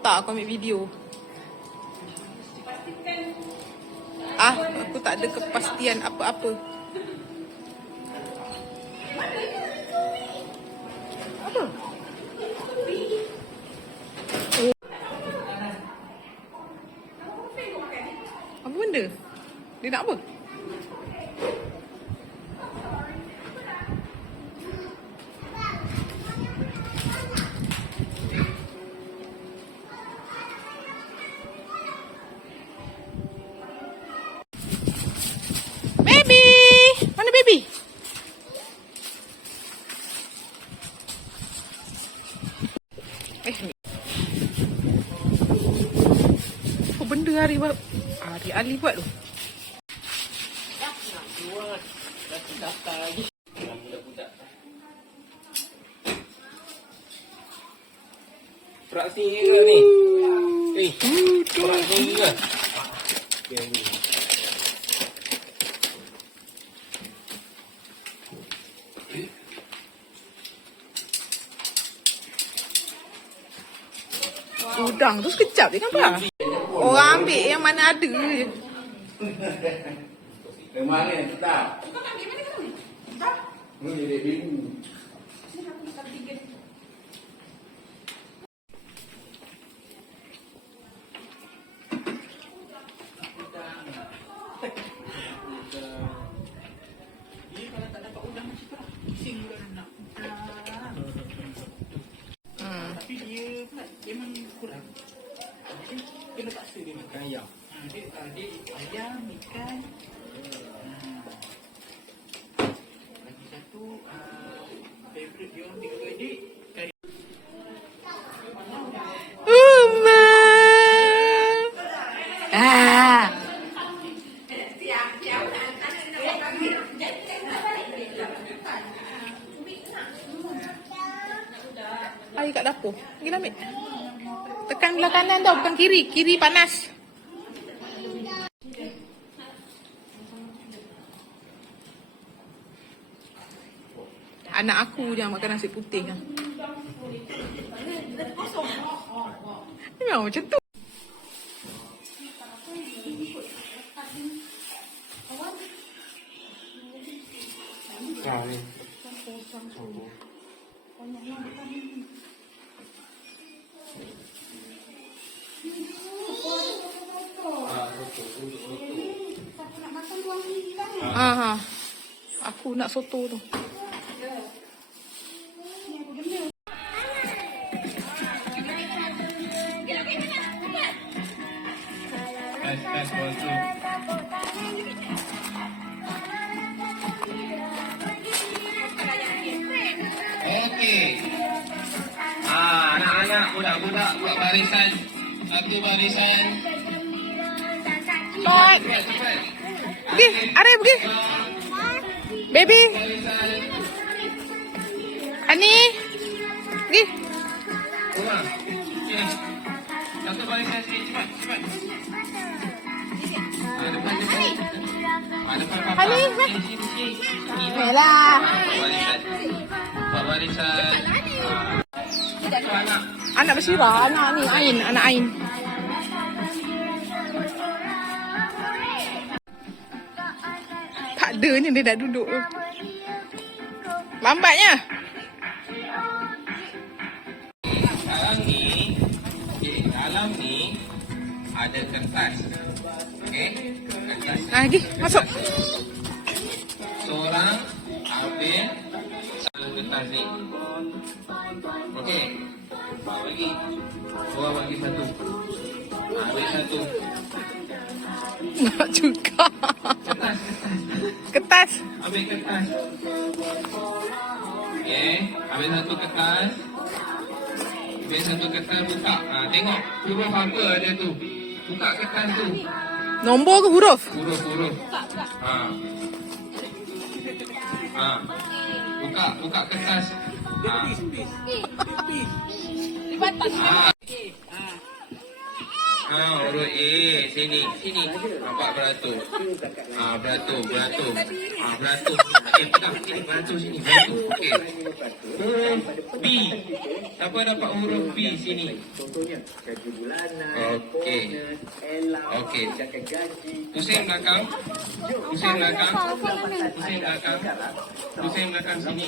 otak aku ambil video. Aku tak ada kepastian apa-apa. Apa? Apa benda? Dia nak apa? Baby! Mana baby? Apa benda Ari buat? Ari buat tu. Perak sini ke ni? Perak sini ke? Udang tu sekejap je kan Pak? Orang ambil yang mana ada je. Yang mana yang tetap? Ni dia biru. Tapi dia memang kurang. Kena paksa dia makan ayam. Dia ayam, ikan. Lagi satu favorite dia orang tiga adik kari. Air kat dapur. Pergi ambil. Tekan belah kanan tau, bukan kiri. Kiri panas. Anak aku je makan nasi putih kan. Memang macam tu. Aku nak soto tu. Okey. Anak-anak, budak-budak buat barisan. Satu barisan. Tot. Pergi, Arif pergi. Baby. Ani. Pergi. Rumah. Okey. Satu barisan sini, cepat. Depan. Depan. Ani, Sini. Yalah. Buat barisan. Anak bersirah, anak Ain. Tak adanya dia dah duduk. Lambatnya. Dalam ni ada kertas. Okey? Kertas. Pergi, masuk. Seorang ambil satu kertas ni. Okey. Bagi. Dua bagi satu. Ambil satu. Nak juga. Kertas. Ambil kertas. Okey. Ambil satu kertas. Ambil satu kertas, buka. Tengok huruf apa ada tu. Buka kertas tu. Nombor ke huruf? Huruf. Buka kertas. Huruf A. Sini. Nampak beratur. Beratur. Beratur. Pegang sini, beratur sini. Okey. huruf B. Siapa dapat huruf B sini? Contohnya, gaji bulanan, Okey. bonus, elang, Okey. jaga gaji. Pusing belakang. Pusing belakang. Pusing belakang. Pusing belakang sini.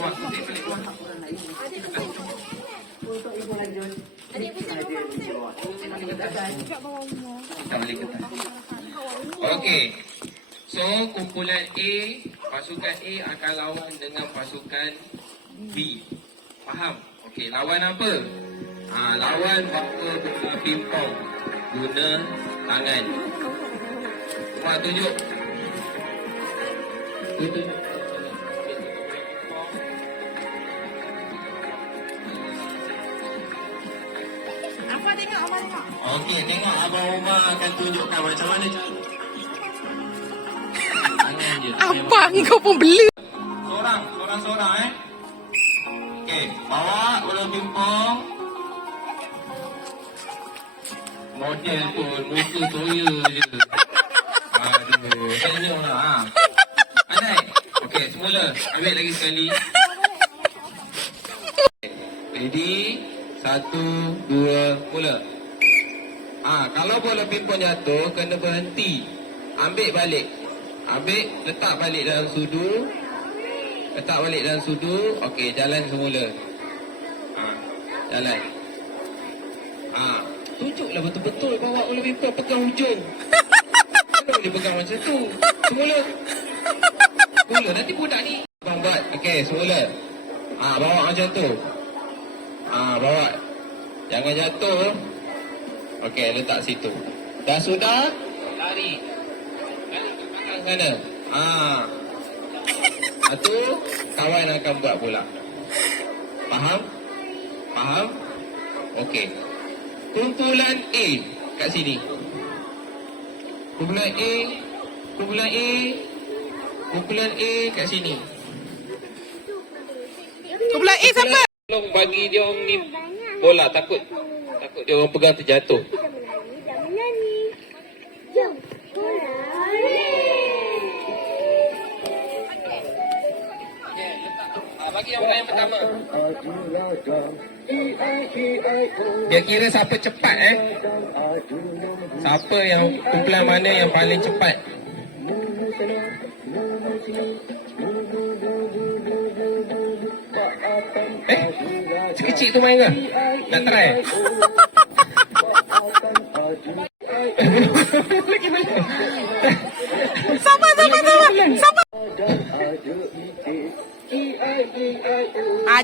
Wah, pusing balik. Wah. Untuk ibu lanjut, ada di bawah. Kita balik ke atas. Okey. So, kumpulan A, pasukan A akan lawan dengan pasukan B. Faham? Okey, lawan apa? Lawan bawa bola pingpong guna tangan. Wah, tunjuk. Tunjuk. Apa tengok, apa tengok? Okey, tengok Abang Umar akan tunjukkan macam mana cara. Tangan je. Abang kau pun bela. Sorang eh. Okey, bawa bola pingpong. Model pun muka toya je. Aduh, tengok lah. Andai. Okey, semula. Ambil lagi sekali. Ready? 1, 2, mula. Kalau bola pingpong jatuh, kena berhenti. Ambil balik. Ambil, letak balik dalam sudu. Letak balik dalam sudu. Okey, jalan semula. Jalan. Tunjuklah betul-betul bawa bola pingpong pegang hujung. Kenapa boleh pegang macam tu? Semula. Semula, nanti budak ni. Abang buat. Okey, semula. Bawa macam tu. Bawa. Jangan jatuh. Okey, letak situ. Dah sudah? Lari. Lari ke belakang sana. Satu, kawan akan buat pula. Faham? Faham? Okey. Kumpulan A kat sini. Kumpulan A. Kumpulan A. Kumpulan A kat sini. Kumpulan A siapa? Tolong bagi dia orang ni bola, takut dia orang pegang terjatuh. Bagi yang main pertama. Dia kira siapa cepat Siapa yang kumpulan mana yang paling cepat. Sekecil tu main ke? Nak try? Sama.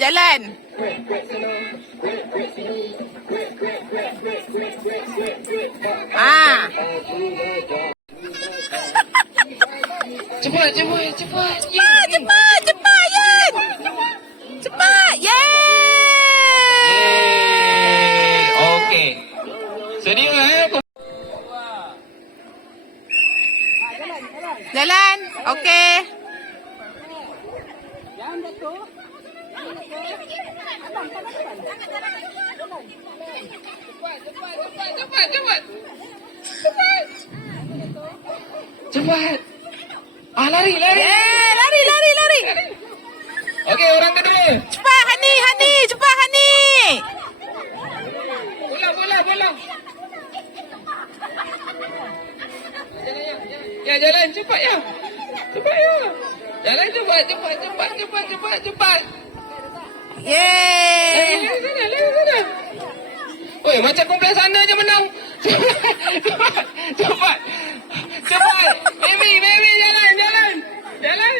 Jalan. Cepat. Cepat, Yan. Cepat, yeay. Okey. Sedia Jalan, okey. Cepat. Lari. Yeay, lari. Okey, orang kedua. Cepat, Hani. Cepat, Hani. Bola. Ya, jalan cepat ya. Jalan cepat. Yeay. Lari sana. Oi, macam kumpulan sana je menang. Cepat. Baby, jalan.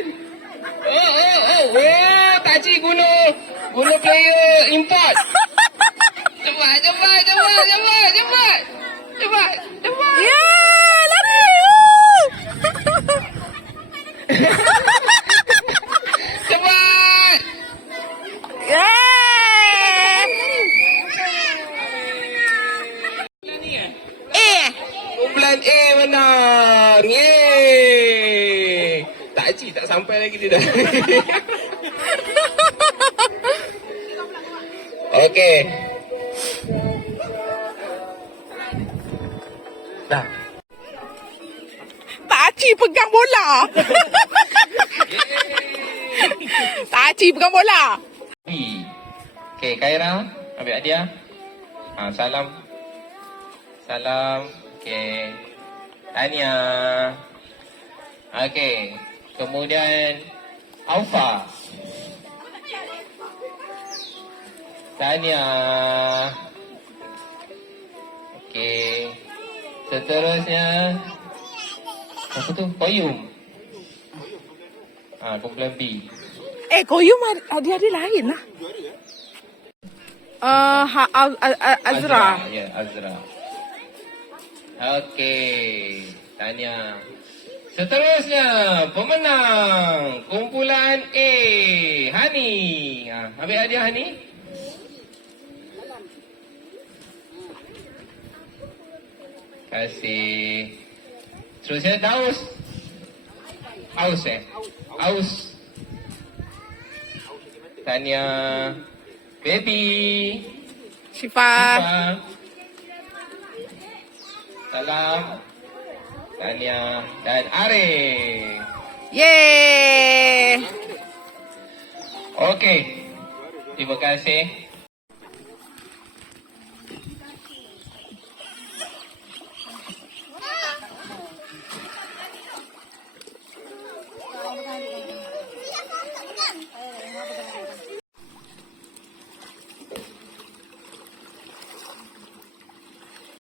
Oh, takcik guna player import. Cepat. Yeay, lari. Cepat. Yeay. Kumpulan A menang. Yeay. Takcik tak sampai lagi dia dah. Okey. Dah. Pakcik pegang bola. Taci bukan bola. Okay, Khaira, ambil hadiah. Salam. Salam. Okay. Tania. Okay. Kemudian Aufa. Tania. Okay. Seterusnya apa tu? Koyum. Kumpulan B. Koyum hadiah lain lah. Azra. Ya, Azra. Okey. Tanya. Seterusnya, pemenang kumpulan A. Hani. Ambil hadiah Hani. Kasih. Seterusnya Daus. Aus Aus. Tanya. Baby. Syifa. Salam. Tania dan Arif. Yeay. Okey. Terima kasih.